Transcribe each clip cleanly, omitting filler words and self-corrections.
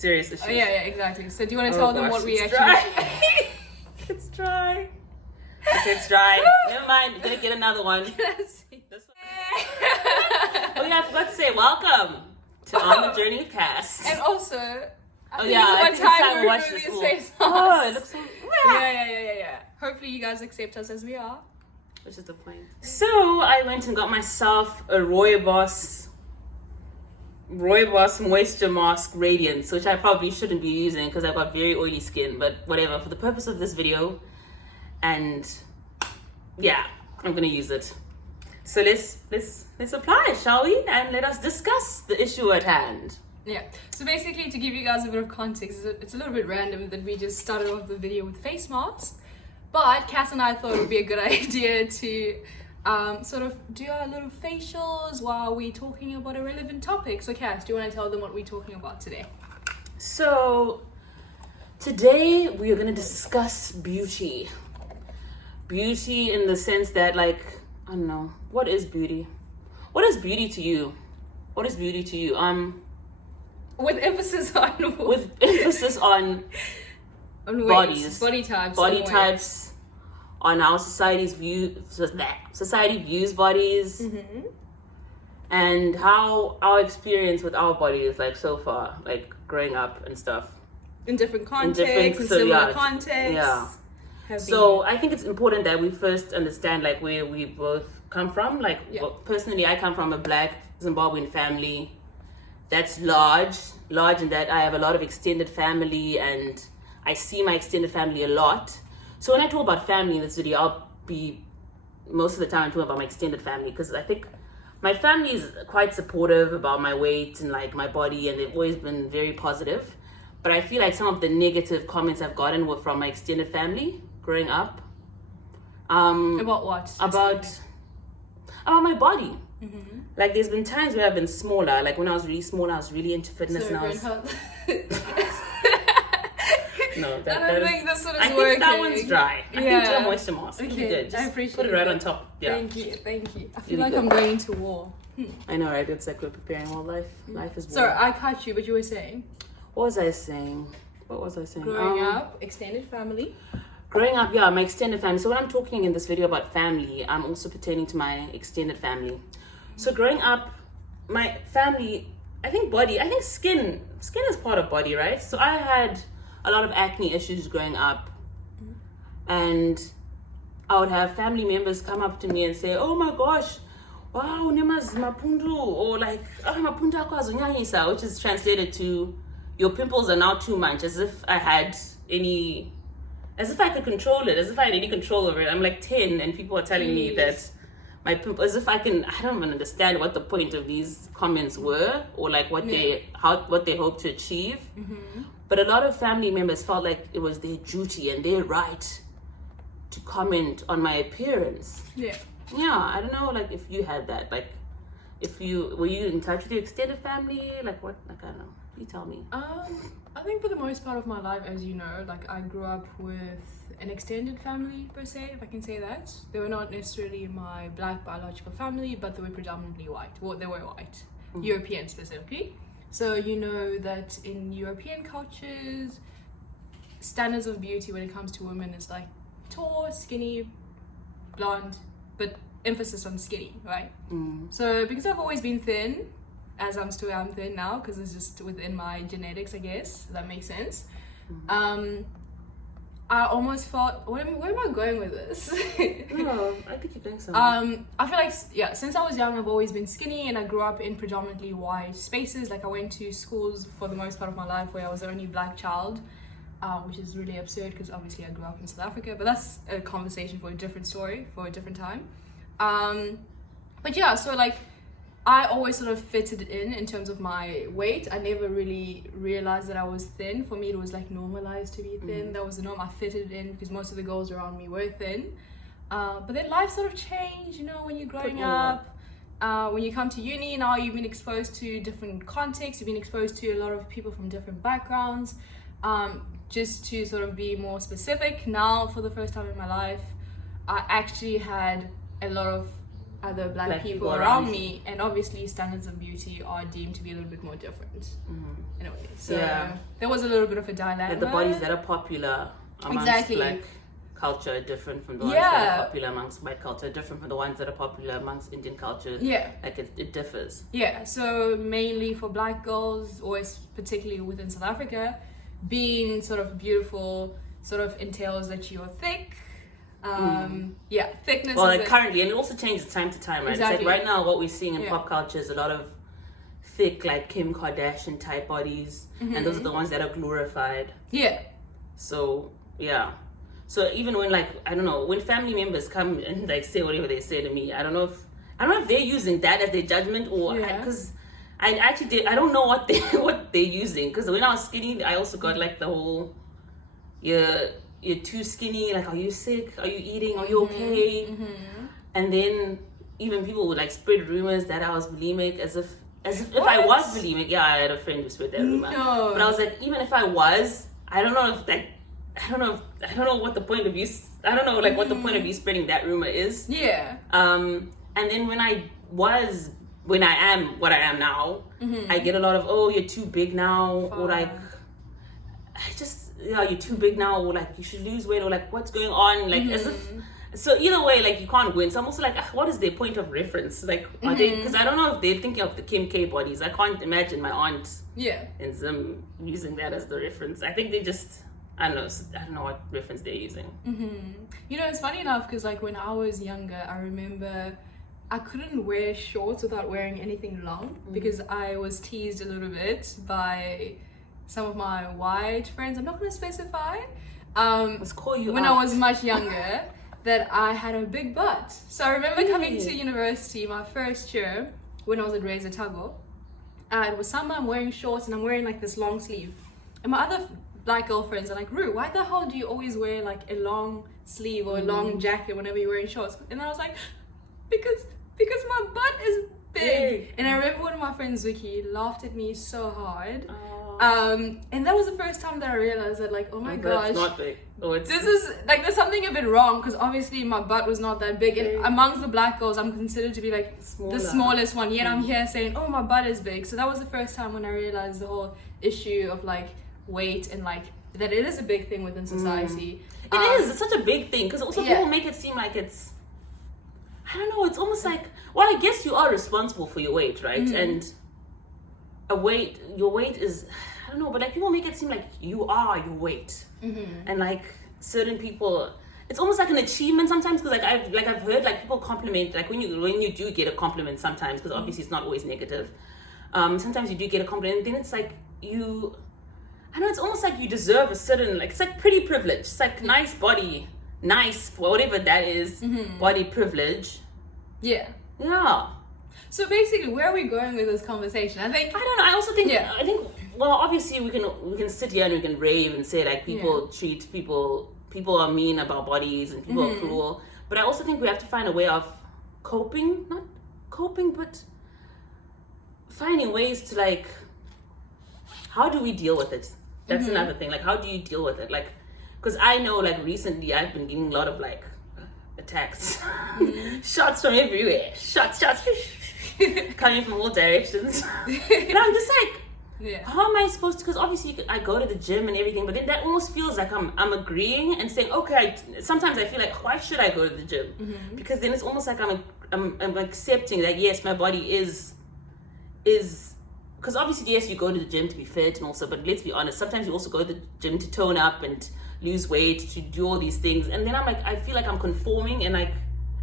serious issues. Oh, yeah, exactly. So do you want to tell them what we actually... Dry. It's dry. Okay, it's dry. Never mind, we're gonna get another one. This one. Oh yeah, I forgot to say welcome to On the Journey with Cass. And also, I think it's time to watch this face. Oh, it looks so... Yeah. Hopefully you guys accept us as we are. Which is the point. So I went and got myself a Rooibos Moisture Mask Radiance, which I probably shouldn't be using because I've got very oily skin, but whatever, for the purpose of this video. And yeah, I'm gonna use it. So let's apply, shall we? And let us discuss the issue at hand. Yeah, so basically to give you guys a bit of context, it's a little bit random that we just started off the video with face masks, but Cass and I thought it would be a good idea to sort of do our little facials while we're talking about a relevant topic. So Cass, do you want to tell them what we're talking about today? So today we are going to discuss beauty. Beauty in the sense that, like, I don't know, what is beauty? What is beauty to you? What is beauty to you? With emphasis on bodies, body types, on how society views bodies, and how our experience with our body is like so far, like growing up and stuff. In different contexts, similar contexts. Yeah. So I think it's important that we first understand like where we both come from. Like personally, I come from a Black Zimbabwean family that's large in that I have a lot of extended family and I see my extended family a lot. So when I talk about family in this video, I'll be most of the time talking about my extended family because I think my family is quite supportive about my weight and like my body, and they've always been very positive. But I feel like some of the negative comments I've gotten were from my extended family growing up. About what? About my body. Like there's been times where I've been smaller. Like when I was really small, I was really into fitness. So and I was... No, I don't think this one is I working. think that one's dry. I think do a moisture mask. Okay, Good. Just I appreciate put it right on top. Yeah. Thank you. I feel Really like good. I'm going to war. I know, right? It's like we're preparing all life. Life is war. Sorry, I cut you, but you were saying? What was I saying? Growing up, extended family. Growing up, yeah, my extended family. So when I'm talking in this video about family, I'm also pertaining to my extended family. So growing up, my family, I think skin is part of body, right? So I had a lot of acne issues growing up, and I would have family members come up to me and say, "Oh my gosh, wow, nema's mapundu," or like, "Oh, mapundu akho azonyanyisa," which is translated to, "Your pimples are now too much," as if I could control it, as if I had any control over it. I'm like 10 and people are telling me that my pimple, as if I don't even understand what the point of these comments were, or like what they hope to achieve. But a lot of family members felt like it was their duty and their right to comment on my appearance. Yeah, I don't know, like if you had that, like were you in touch with your extended family? Like what, like I don't know. You tell me. I think for the most part of my life, as you know, like I grew up with an extended family per se, if I can say that. They were not necessarily my Black biological family, but they were predominantly white. Well, they were white, European specifically. So you know that in European cultures, standards of beauty when it comes to women is like tall, skinny, blonde, but emphasis on skinny, right? So because I've always been thin, as I'm thin now because it's just within my genetics, I guess. That makes sense. I almost felt, where am I going with this? No, I think you're doing something. I feel like, since I was young, I've always been skinny, and I grew up in predominantly white spaces. Like I went to schools for the most part of my life where I was the only Black child, which is really absurd because obviously I grew up in South Africa, but that's a conversation for a different story, for a different time. But yeah, so like, I always sort of fitted in terms of my weight. I never really realized that I was thin. For me, it was like normalized to be thin. That was the norm. I fitted in because most of the girls around me were thin. But then life sort of changed, you know, when you're growing up. When you come to uni, now you've been exposed to different contexts. You've been exposed to a lot of people from different backgrounds. Just to sort of be more specific, now for the first time in my life, I actually had a lot of other black people around me, and obviously standards of beauty are deemed to be a little bit more different in a way. So there was a little bit of a dilemma. Like the bodies that are popular amongst black culture are different from the ones that are popular amongst white culture, different from the ones that are popular amongst Indian culture. Like it differs. So mainly for black girls, or particularly within South Africa, being sort of beautiful sort of entails that you're thick. Thickness. Well, like currently, and it also changes time to time, right? Exactly. It's like right now, what we're seeing in pop culture is a lot of thick, like Kim Kardashian type bodies, and those are the ones that are glorified. So so even when, like, I don't know, when family members come and like say whatever they say to me, I don't know if they're using that as their judgment, or because I actually I don't know what they're using, because when I was skinny, I also got like the whole you're too skinny, like, are you sick, are you eating, are you okay? And then even people would like spread rumors that I was bulimic, as if I was bulimic. I had a friend who spread that rumor. But I was like, even if I was, I don't know what the point of you, I don't know like what the point of you spreading that rumor is. And then when I am what I am now, I get a lot of, oh, you're too big now, or like, you're too big now, or like you should lose weight, or like what's going on, like as if. So either way, like you can't win. So I'm also like, what is their point of reference? Like, are they? Because I don't know if they're thinking of the Kim K bodies. I can't imagine my aunt and them using that as the reference. I think they just, I don't know what reference they're using. You know, it's funny enough because like when I was younger, I remember I couldn't wear shorts without wearing anything long because I was teased a little bit by some of my white friends. I'm not going to specify. Let's call you when I was much younger, that I had a big butt. So I remember coming to university my first year when I was at Razor Tuggle. It was summer, I'm wearing shorts and I'm wearing like this long sleeve. And my other black girlfriends are like, Rue, why the hell do you always wear like a long sleeve or a long jacket whenever you're wearing shorts? And I was like, because my butt is big. And I remember one of my friends, Vicky, laughed at me so hard. And that was the first time that I realized that, like, oh my gosh, it's not big. This is like, there's something a bit wrong, because obviously my butt was not that big, and amongst the black girls I'm considered to be like the smallest one, yet I'm here saying, oh, my butt is big. So that was the first time when I realized the whole issue of like weight, and like that it is a big thing within society. It's such a big thing, because also people make it seem like it's, I don't know, it's almost like, well, I guess you are responsible for your weight, right? And your weight is, I don't know, but like people make it seem like you are your weight. And like certain people, it's almost like an achievement sometimes, because I've heard like people compliment, like when you do get a compliment sometimes, because obviously it's not always negative, sometimes you do get a compliment, and then it's like I know, it's almost like you deserve a certain, like, it's like pretty privilege. It's like nice body, nice, whatever that is, body privilege. Yeah. So basically, where are we going with this conversation? I don't know. I also think, well, obviously we can sit here and we can rave and say like people are mean about bodies and people are cruel. But I also think we have to find a way of not coping, but finding ways to like, how do we deal with it? That's another thing. Like, how do you deal with it? Like, because I know like recently I've been getting a lot of like attacks, shots from everywhere, shots coming from all directions. And I'm just like, how am I supposed to? Because obviously I go to the gym and everything, but then that almost feels like I'm agreeing and saying, okay. Sometimes I feel like, why should I go to the gym? Because then it's almost like I'm accepting that yes, my body is. Because obviously, yes, you go to the gym to be fit and also, but let's be honest, sometimes you also go to the gym to tone up and lose weight, to do all these things. And then I'm like, I feel like I'm conforming and like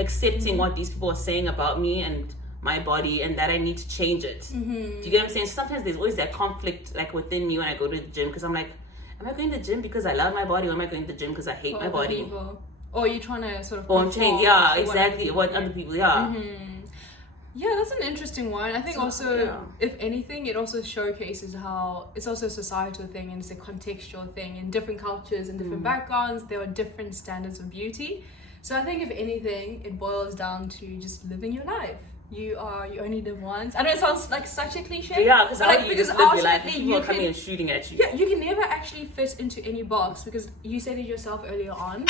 accepting what these people are saying about me and my body, and that I need to change it. Do you get what I'm saying? Sometimes there's always that conflict like within me when I go to the gym, because I'm like, am I going to the gym because I love my body, or am I going to the gym because I hate my body? People. Or you're trying to sort of change, exactly, what other people, Yeah, that's an interesting one. I think if anything, it also showcases how it's also a societal thing, and it's a contextual thing. In different cultures and different backgrounds, there are different standards of beauty. So I think if anything, it boils down to just living your life. You only live once. I know it sounds like such a cliche. Yeah, because you just live your life. People are coming and shooting at you. Yeah, you can never actually fit into any box, because you said it yourself earlier on.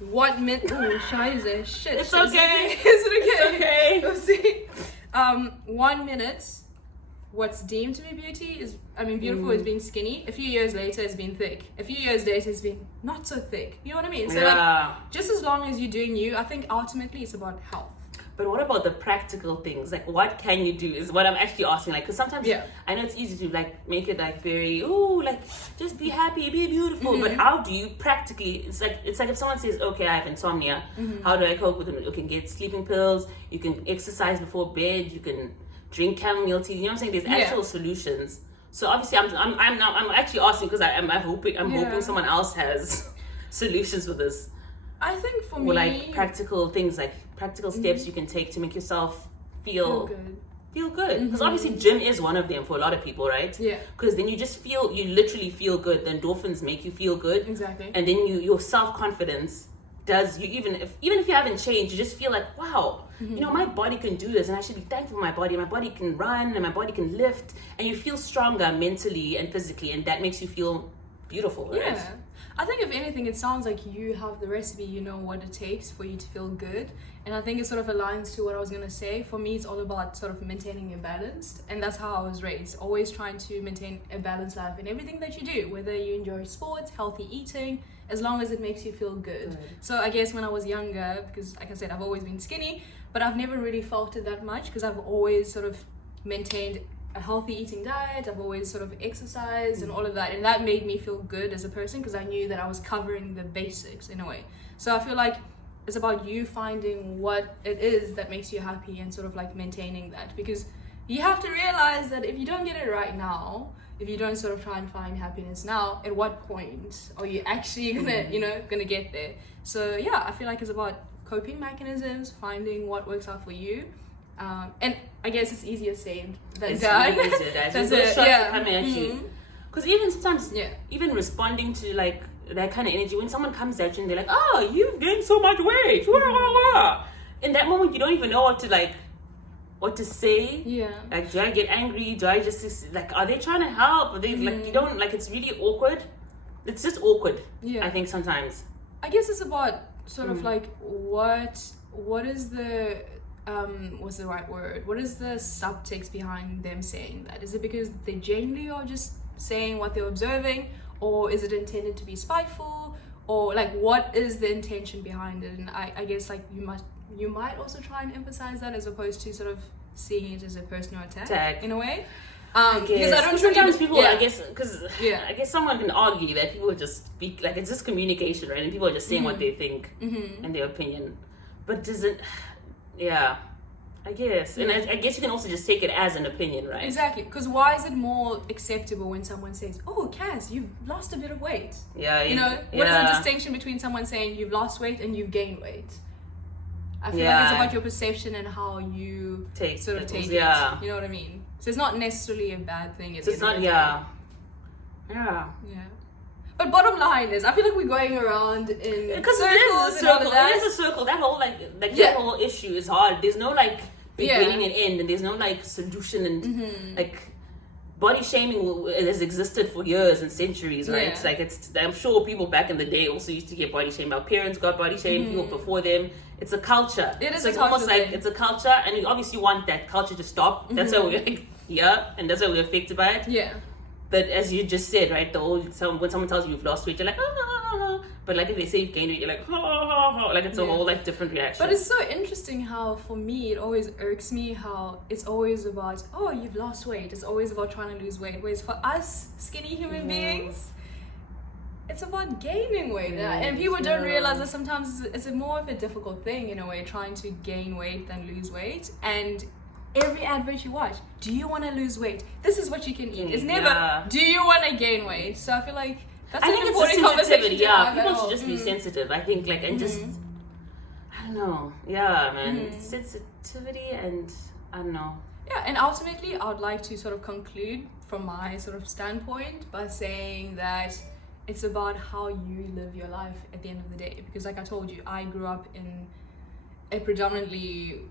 1 minute. Oh, Shiza, shit. It's okay. Is it okay? It's okay. We'll see. 1 minute. What's deemed to be beauty is, beautiful is being skinny. A few years later, it's been thick. A few years later, it's been not so thick. You know what I mean? So like, just as long as you're doing you, I think ultimately it's about health. But what about the practical things? Like, what can you do is what I'm actually asking. Like, because sometimes I know it's easy to like make it like very, like just be happy, be beautiful. But how do you practically? It's like if someone says, okay, I have insomnia. How do I cope with it? You can get sleeping pills. You can exercise before bed. You can drink chamomile tea. You know what I'm saying? There's actual solutions. So obviously, I'm actually asking because I'm hoping someone else has solutions for this. I think for me, or like practical things, like practical steps you can take to make yourself feel good. Because obviously gym is one of them for a lot of people, right? Yeah. Because then you literally feel good. The endorphins make you feel good. Exactly. And then your self-confidence does, even if you haven't changed, you just feel like, wow, my body can do this, and I should be thankful for my body. My body can run and my body can lift, and you feel stronger mentally and physically, and that makes you feel beautiful, right? Yeah. I think if anything, it sounds like you have the recipe, you know what it takes for you to feel good. And I think it sort of aligns to what I was going to say. For me, it's all about sort of maintaining a balance. And that's how I was raised. Always trying to maintain a balanced life in everything that you do. Whether you enjoy sports, healthy eating, as long as it makes you feel good. So I guess when I was younger, because like I said, I've always been skinny, but I've never really felt it that much because I've always sort of maintained a healthy eating diet. I've always sort of exercised and all of that, and that made me feel good as a person because I knew that I was covering the basics in a way. So I feel like it's about you finding what it is that makes you happy and sort of like maintaining that, because you have to realize that if you don't get it right now, if you don't sort of try and find happiness now, at what point are you actually gonna get there? So yeah, I feel like it's about coping mechanisms, finding what works out for you. And I guess it's easier said than done. It's easier, guys. There's those shots coming at you. Because even sometimes, even responding to like that kind of energy, when someone comes at you and they're like, oh, you've gained so much weight. In that moment, you don't even know what to say. Yeah. Like, do I get angry? Do I just, like, are they trying to help? Are they, like, you don't, like, it's really awkward. It's just awkward, I think, sometimes. I guess it's about sort of like, what is the... what's the right word? What is the subtext behind them saying that? Is it because they genuinely are just saying what they're observing, or is it intended to be spiteful, or like what is the intention behind it? And I guess like you might also try and emphasize that as opposed to sort of seeing it as a personal attack. In a way. Because I don't sometimes people, I guess, because I guess someone can argue that people just speak, like it's just communication, right? And people are just saying what they think and their opinion, but doesn't. Yeah, I guess. And I guess you can also just take it as an opinion, right? Exactly. Because why is it more acceptable when someone says, oh, Cass, you've lost a bit of weight? Yeah. What is the distinction between someone saying you've lost weight and you've gained weight? I feel like it's about your perception and how you take it. You know what I mean? So it's not necessarily a bad thing. It's not, Yeah. But bottom line is, I feel like we're going around in because circles. It is a circle. That whole that whole issue is hard. There's no like beginning and end, and there's no like solution, and like body shaming has existed for years and centuries, right? Yeah. Like I'm sure people back in the day also used to get body shamed. Our parents got body shamed. People before them. It's a culture. It's almost like it's a culture, and we obviously want that culture to stop. That's why we're like and that's why we're affected by it. Yeah. But as you just said, right, when someone tells you you've lost weight, you're like, but like if they say you've gained weight, you're like, like it's a whole like different reaction. But it's so interesting how, for me, it always irks me how it's always about, oh, you've lost weight. It's always about trying to lose weight. Whereas for us skinny human beings, it's about gaining weight. And people don't realize that sometimes it's more of a difficult thing in a way, trying to gain weight than lose weight. And every advert you watch, do you want to lose weight? This is what you can eat. It's never, do you want to gain weight? So I feel like that's an important conversation. People should just be sensitive. I think, like, and just, I don't know. Yeah, man. Sensitivity and, I don't know. Yeah, and ultimately, I would like to sort of conclude from my sort of standpoint by saying that it's about how you live your life at the end of the day. Because like I told you, I grew up in a predominantly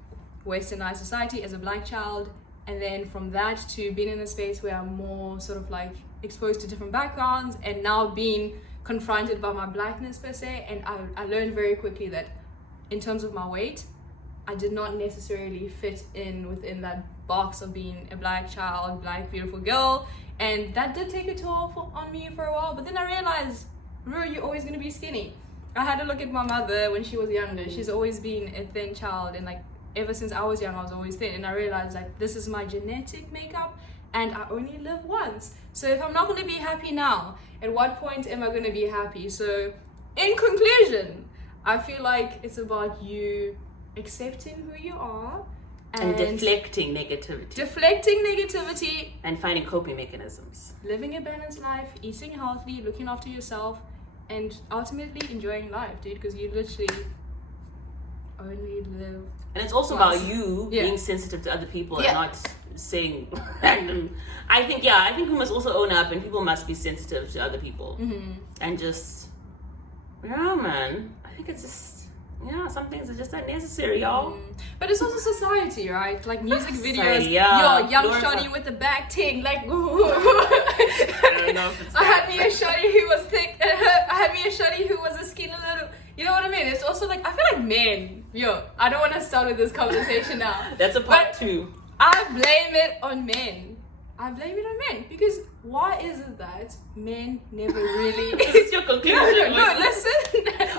westernized society as a black child, and then from that to being in a space where I'm more sort of like exposed to different backgrounds, and now being confronted by my blackness per se, and I learned very quickly that in terms of my weight, I did not necessarily fit in within that box of being a black child, black beautiful girl, and that did take a toll on me for a while. But then I realized, Rue, you're always gonna be skinny. I had to look at my mother when she was younger. She's always been a thin child, and like ever since I was young, I was always thin. And I realized like this is my genetic makeup, and I only live once. So if I'm not gonna be happy now, at what point am I gonna be happy? So in conclusion, I feel like it's about you accepting who you are and deflecting negativity. Deflecting negativity and finding coping mechanisms. Living a balanced life, eating healthy, looking after yourself, and ultimately enjoying life, dude, because you literally only live. And it's also about you being sensitive to other people and not saying random. I think we must also own up, and people must be sensitive to other people. And just, man, I think it's just, some things are just unnecessary, y'all. But it's also society, right? Like music videos, Sorry, yo, young shawty with the back ting, like, I don't know if it's I had me a shawty who was thick, and I had me a shawty who was a skinny little, you know what I mean? It's also like, I feel like men, I don't want to start with this conversation now. That's a part 2. I blame it on men. Because why is it that men never really... Is this your conclusion? No, listen.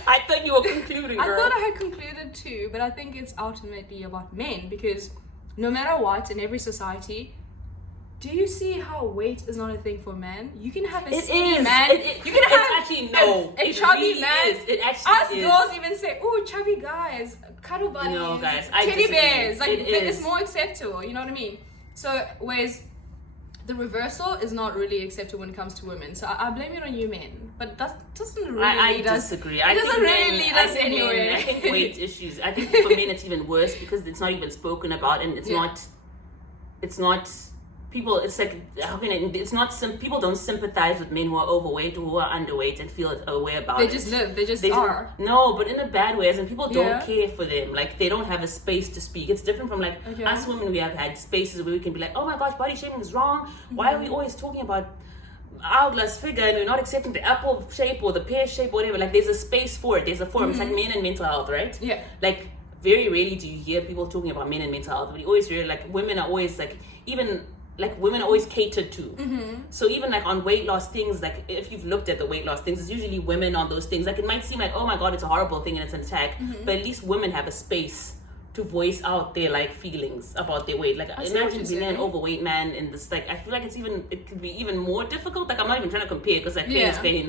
I thought you were concluding, girl. I thought I had concluded too, but I think it's ultimately about men, because no matter what, in every society, do you see how weight is not a thing for men? You can have a skinny man. You can have a chubby really man. It actually Us girls even say, "Oh, chubby guys, cuddle bunnies, no, guys, teddy bears." Like it's more acceptable. You know what I mean? So whereas the reversal is not really acceptable when it comes to women. So I blame it on you men, but that doesn't really lead us. Disagree. It doesn't really lead us anywhere. I think weight issues. I think for men it's even worse because it's not even spoken about, and it's not. People, it's like, it's not, people don't sympathize with men who are overweight or who are underweight and feel a way about it. They just live, they are. No, but in a bad way, as in people don't care for them. Like, they don't have a space to speak. It's different from, like, us women, we have had spaces where we can be like, oh my gosh, body shaming is wrong. Why are we always talking about hourglass figure and we're not accepting the apple shape or the pear shape or whatever? Like, there's a space for it. There's a forum. It's like men and mental health, right? Yeah. Like, very rarely do you hear people talking about men and mental health, but you always hear, like, women are always, like, even... like women are always catered to. So even like on weight loss things, like if you've looked at the weight loss things, it's usually women on those things. Like it might seem like, oh my god, it's a horrible thing and it's an attack, but at least women have a space to voice out their like feelings about their weight. Like imagine being an overweight man in this, like I feel like it could be even more difficult. Like I'm not even trying to compare because like pain is pain,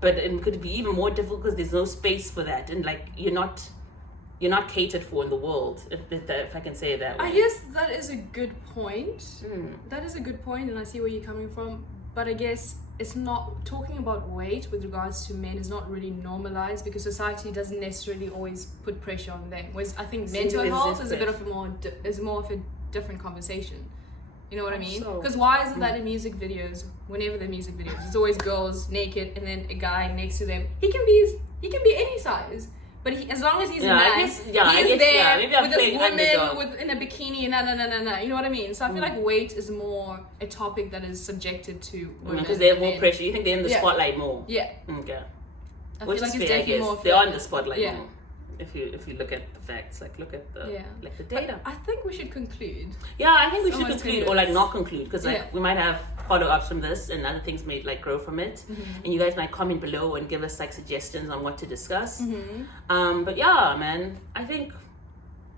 but it could be even more difficult because there's no space for that, and like you're not catered for in the world, if I can say it that way. I guess that is a good point. That is a good point, and I see where you're coming from. But I guess it's not talking about weight with regards to men is not really normalized because society doesn't necessarily always put pressure on them. Whereas I think mental health is a bit of more of a different conversation. You know what I mean? Because why is it that in music videos, whenever they're music videos, it's always girls naked and then a guy next to them? He can be any size. But as long as he's a man, he's there with this woman in a bikini, no. You know what I mean? So I feel like weight is more a topic that is subjected to women. Because they have more pressure. You think they're in the spotlight more? Yeah. Okay. I Which feel like is it's fair, I definitely guess. more They're on the spotlight more. If you look at the facts, like look at the like the data. But I think we should conclude. Yeah, I think we should conclude or like not conclude because like we might have follow-ups from this and other things may like grow from it, and you guys might comment below and give us like suggestions on what to discuss. But yeah, man, I think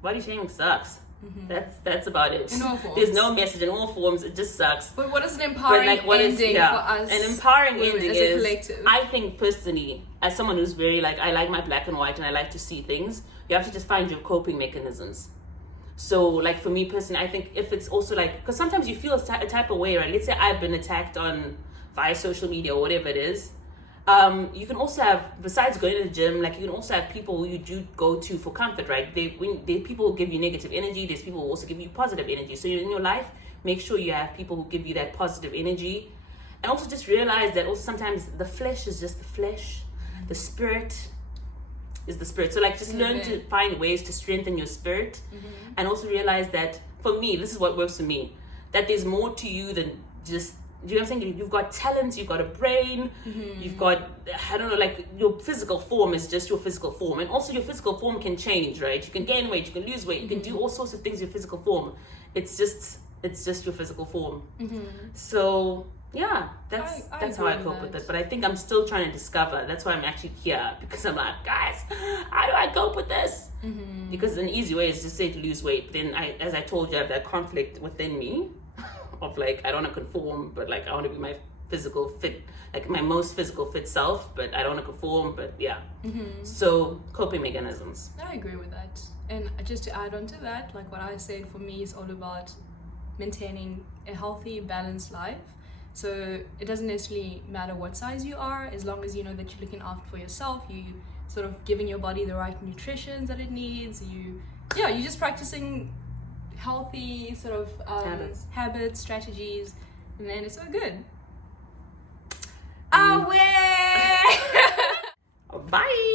body shaming sucks. That's about it. In all forms. There's no message in all forms. It just sucks. But what is an empowering ending for us? An empowering ending as a collective. I think personally, as someone who's very like, I like my black and white and I like to see things, you have to just find your coping mechanisms. So like for me personally, I think if it's also like, because sometimes you feel a type of way, right? Let's say I've been attacked via social media or whatever it is. You can also have, besides going to the gym, like you can also have people who you do go to for comfort, right? People give you negative energy. There's people who also give you positive energy. So in your life, make sure you have people who give you that positive energy. And also just realize that also sometimes the flesh is just the flesh. The spirit is the spirit. So like just learn to find ways to strengthen your spirit. And also realize that, for me, this is what works for me, that there's more to you than just Do you know what I'm saying? You've got talent, you've got a brain, you've got, I don't know, like your physical form is just your physical form. And also your physical form can change, right? You can gain weight, you can lose weight, you can do all sorts of things with your physical form. It's just your physical form. So yeah, that's how I cope with it. But I think I'm still trying to discover. That's why I'm actually here, because I'm like, guys, how do I cope with this? Because an easy way is just say to lose weight. But then as I told you, I have that conflict within me of like, I don't want to conform, but like I want to be my physical fit, like my most physical fit self, but I don't want to conform. But yeah, so coping mechanisms. I agree with that. And just to add on to that, like what I said, for me is all about maintaining a healthy, balanced life. So it doesn't necessarily matter what size you are, as long as you know that you're looking after for yourself, you sort of giving your body the right nutrition that it needs, you're just practicing healthy sort of habits, strategies, and then it's all good. Away! Bye!